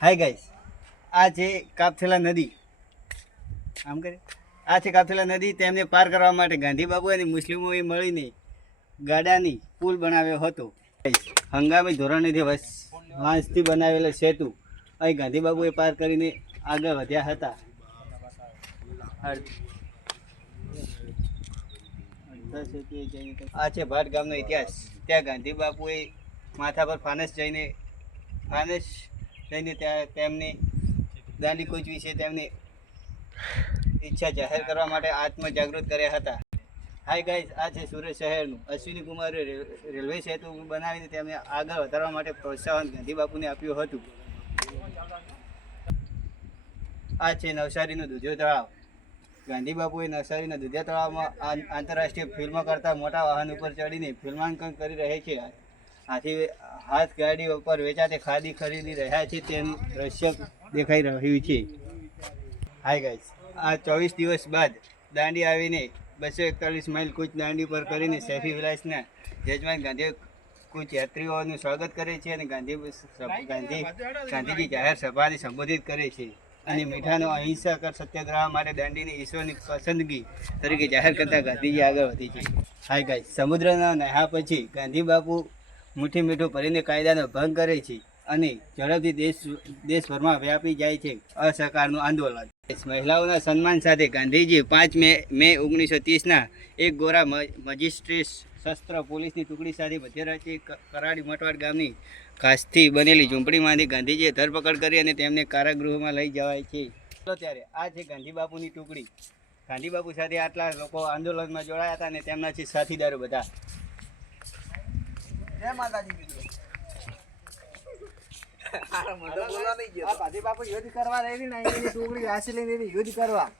Hi guys, આ છે કાપથેલા નદી. આમ કરે, આ છે કાપથેલા નદી. તેમને પાર કરવા માટે ગાંધી બાપુ અને મુસ્લિમોએ મળીને ગાડાની પુલ બનાવ્યો હતો. હંગામી ધોરણેથી વાંસથી બનાવેલો સેતુ અહીં ગાંધી બાપુએ પાર કરીને આગળ વધ્યા હતા. આ છે ભાટ ગામનો ઇતિહાસ. ત્યાં ગાંધી બાપુએ માથા પર ફાનસ જઈને ત્યાં તેમની દાંડી કૂચ વિશે તેમની ઈચ્છા જાહેર કરવા માટે આત્મ જાગૃત કર્યા હતા. હાય ગાઈઝ, આ છે સુરત શહેરનું અશ્વિની કુમારે રેલવે સેતુ બનાવીને તેમને આગળ વધારવા માટે પ્રોત્સાહન ગાંધી બાપુને આપ્યું હતું. આ છે નવસારીનું દુધિયા તળાવ. ગાંધી બાપુએ નવસારીના દુધિયા તળાવમાં આંતરરાષ્ટ્રીય ફિલ્મો કરતા મોટા વાહન ઉપર ચડીને ફિલ્માંકન કરી રહે છે. આથી હાથ ગાડી ઉપર વેચાતે ખાદી ખરીદી રહ્યા છે તેનું દ્રશ્ય દેખાઈ રહ્યું છે. હાય ગાઈસ, આ 24 દિવસ બાદ દાંડી આવીને 241 માઇલ કૂચ દાંડી પર કરીને સૈફી વિલાસના યજમાન ગાંધી કૂચ યાત્રીઓનું સ્વાગત કરે છે અને ગાંધીજી જાહેર સભાને સંબોધિત કરે છે અને મીઠાનો અહિંસક સત્યાગ્રહ માટે દાંડીની ઈશ્વરની પસંદગી તરીકે જાહેર કરતા ગાંધીજી આગળ વધી છે. હાય ગાઈસ, સમુદ્રના નહા પછી ગાંધી બાપુ મુઠ્ઠી મીઠું ભરીને કાયદાનો ભંગ કરે છે અને ઝડપથી દેશભરમાં વ્યાપી જાય છે અસહકારનું આંદોલન. મહિલાઓના સન્માન સાથે ગાંધીજી 5 મે 1930ના એક ગોરા મજિસ્ટ્રેટ શસ્ત્ર પોલીસની ટુકડી સાથે મધ્યરાત્રિ કરાડી મટવાડ ગામની ઘાસથી બનેલી ઝૂંપડીમાંથી ગાંધીજીએ ધરપકડ કરી અને તેમને કારાગૃહમાં લઈ જવાય છે. ત્યારે આ છે ગાંધી બાપુની ટુકડી. ગાંધી બાપુ સાથે આટલા લોકો આંદોલનમાં જોડાયા હતા અને તેમના છે સાથીદારો બધા. જય માતાજી મિત્રો. ગાંધી બાપુ યુદ્ધ કરવા રહી ને એની ટુકડી હાસી લઈને યુદ્ધ કરવા.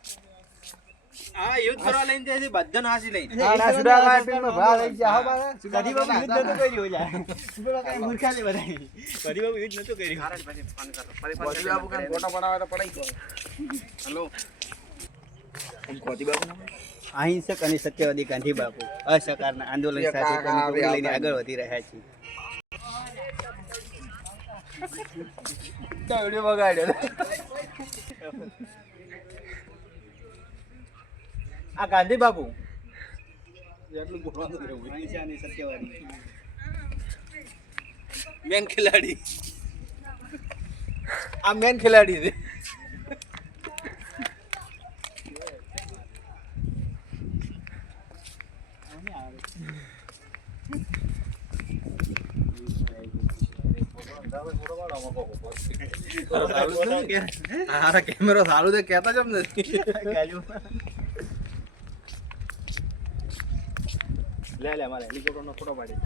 હા, યુદ્ધ કરવા લઈને જાય છે બધાને હાસી લઈને. ગાંધી બાપુ યુદ્ધ નતો કર્યું યાર. મૂર્ખા છે બધા. ગાંધી બાપુ યુદ્ધ નતો કર્યું. ગાંધી બાપુ કાન ફોટો બનાવે તો પડાઈ ગયો. હેલો, ગાંધી બાપુ અહિંસક અને સત્યવાદી ગાંધી બાપુ અસહકારના આંદોલન સાથે તેમની ટુકડી લઈને આગળ વધી રહ્યા છે. આ ગાંધી બાપુ અહિંસા અને સત્યવાદી મેન ખેલાડી. આ મેન ખેલાડી છે. કેમેરો સારું છે કેતા કેમ નથી? લે મારે હેલિકોપ્ટર નો ફોટો પાડી.